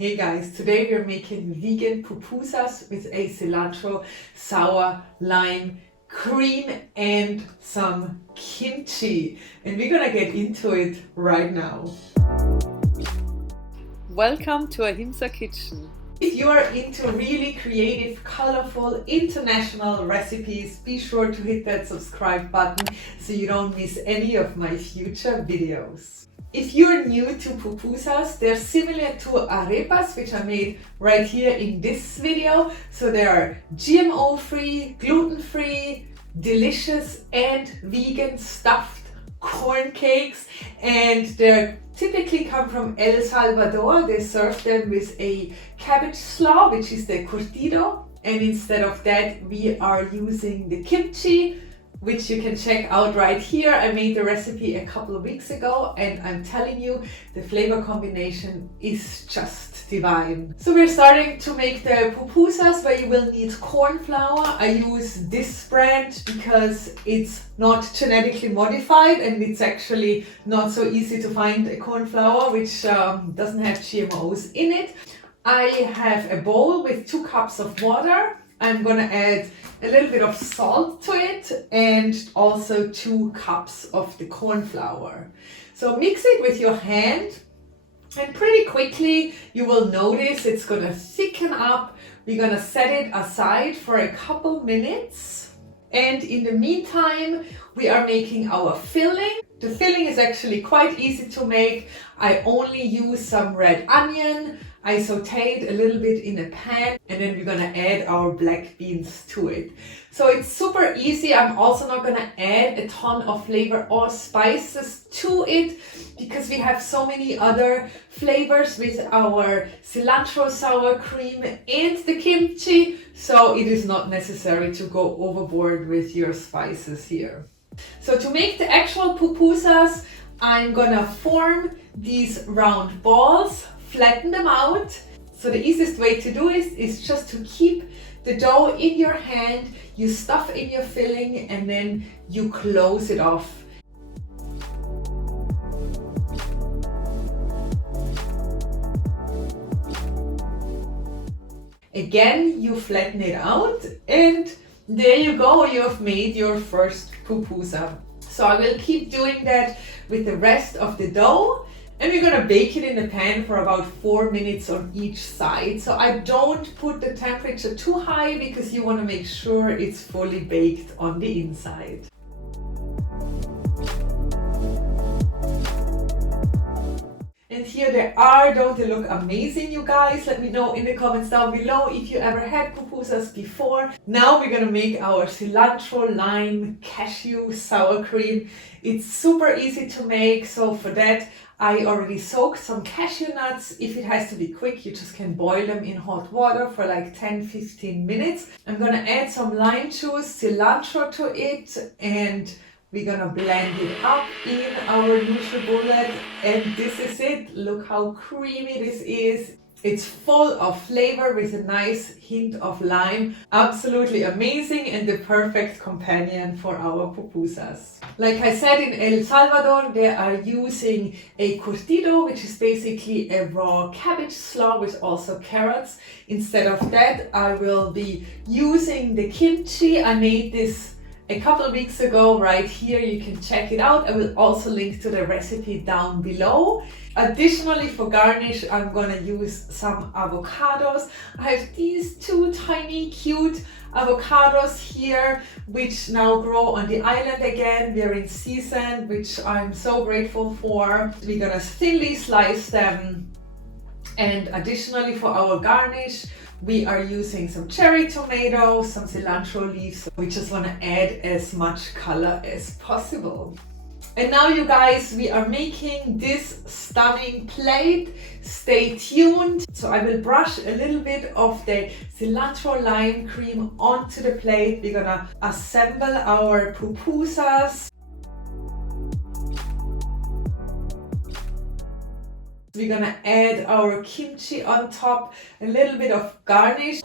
Hey guys, today we're making vegan pupusas with a cilantro sour lime cream and some kimchi. And we're gonna get into it right now. Welcome to Ahimsa Kitchen. If you are into really creative, colorful, international recipes, be sure to hit that subscribe button so you don't miss any of my future videos. If you're new to pupusas, they're similar to arepas, which I made right here in this video. So they are GMO free, gluten free, delicious and vegan stuffed corn cakes, and they typically come from El Salvador. They serve them with a cabbage slaw, which is the Curtido, and instead of that we are using the kimchi, which you can check out right here. I made the recipe a couple of weeks ago and I'm telling you, the flavor combination is just divine. So we're starting to make the pupusas, where you will need corn flour. I use this brand because it's not genetically modified and it's actually not so easy to find a corn flour which doesn't have GMOs in it. I have a bowl with 2 cups of water. I'm gonna add a little bit of salt to it and also 2 cups of the corn flour. So mix it with your hand and pretty quickly you will notice it's gonna thicken up. We're gonna set it aside for a couple minutes. And in the meantime, we are making our filling. The filling is actually quite easy to make. I only use some red onion. I sauteed a little bit in a pan and then we're gonna add our black beans to it. So it's super easy. I'm also not gonna add a ton of flavor or spices to it because we have so many other flavors with our cilantro sour cream and the kimchi. So it is not necessary to go overboard with your spices here. So to make the actual pupusas, I'm gonna form these round balls, flatten them out. So the easiest way to do it is just to keep the dough in your hand, you stuff in your filling and then you close it off. Again, you flatten it out and there you go, you have made your first pupusa. So I will keep doing that with the rest of the dough. And we're gonna bake it in the pan for about 4 minutes on each side. So I don't put the temperature too high because you wanna make sure it's fully baked on the inside. And here they are. Don't they look amazing, you guys? Let me know in the comments down below if you ever had pupusas before. Now we're gonna make our cilantro lime cashew sour cream. It's super easy to make, so for that I already soaked some cashew nuts. If it has to be quick, you just can boil them in hot water for like 10-15 minutes. I'm gonna add some lime juice, cilantro to it, and we're gonna blend it up in our NutriBullet, and this is it. Look how creamy this is. It's full of flavor with a nice hint of lime. Absolutely amazing and the perfect companion for our pupusas. Like I said, in El Salvador, they are using a curtido, which is basically a raw cabbage slaw with also carrots. Instead of that, I will be using the kimchi. I made this a couple of weeks ago right here. You can check it out. I will also link to the recipe down below. Additionally, for garnish, I'm gonna use some avocados. I have these 2 tiny cute avocados here, which now grow on the island again. They're in season, which I'm so grateful for. We're gonna thinly slice them. And additionally, for our garnish, we are using some cherry tomatoes, some cilantro leaves. We just want to add as much color as possible. And now, you guys, we are making this stunning plate. Stay tuned. So I will brush a little bit of the cilantro lime cream onto the plate. We're gonna assemble our pupusas. We're gonna add our kimchi on top, a little bit of garnish.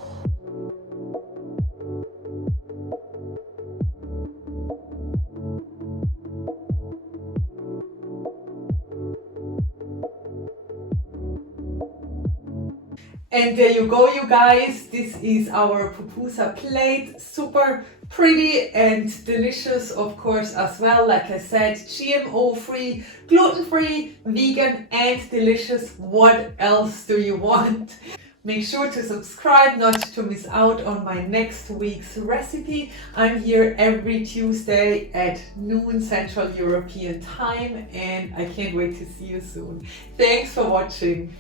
And there you go, you guys. This is our pupusa plate. Super pretty and delicious, of course, as well. Like I said, GMO free, gluten free, vegan, and delicious. What else do you want? Make sure to subscribe not to miss out on my next week's recipe. I'm here every Tuesday at noon Central European time, and I can't wait to see you soon. Thanks for watching.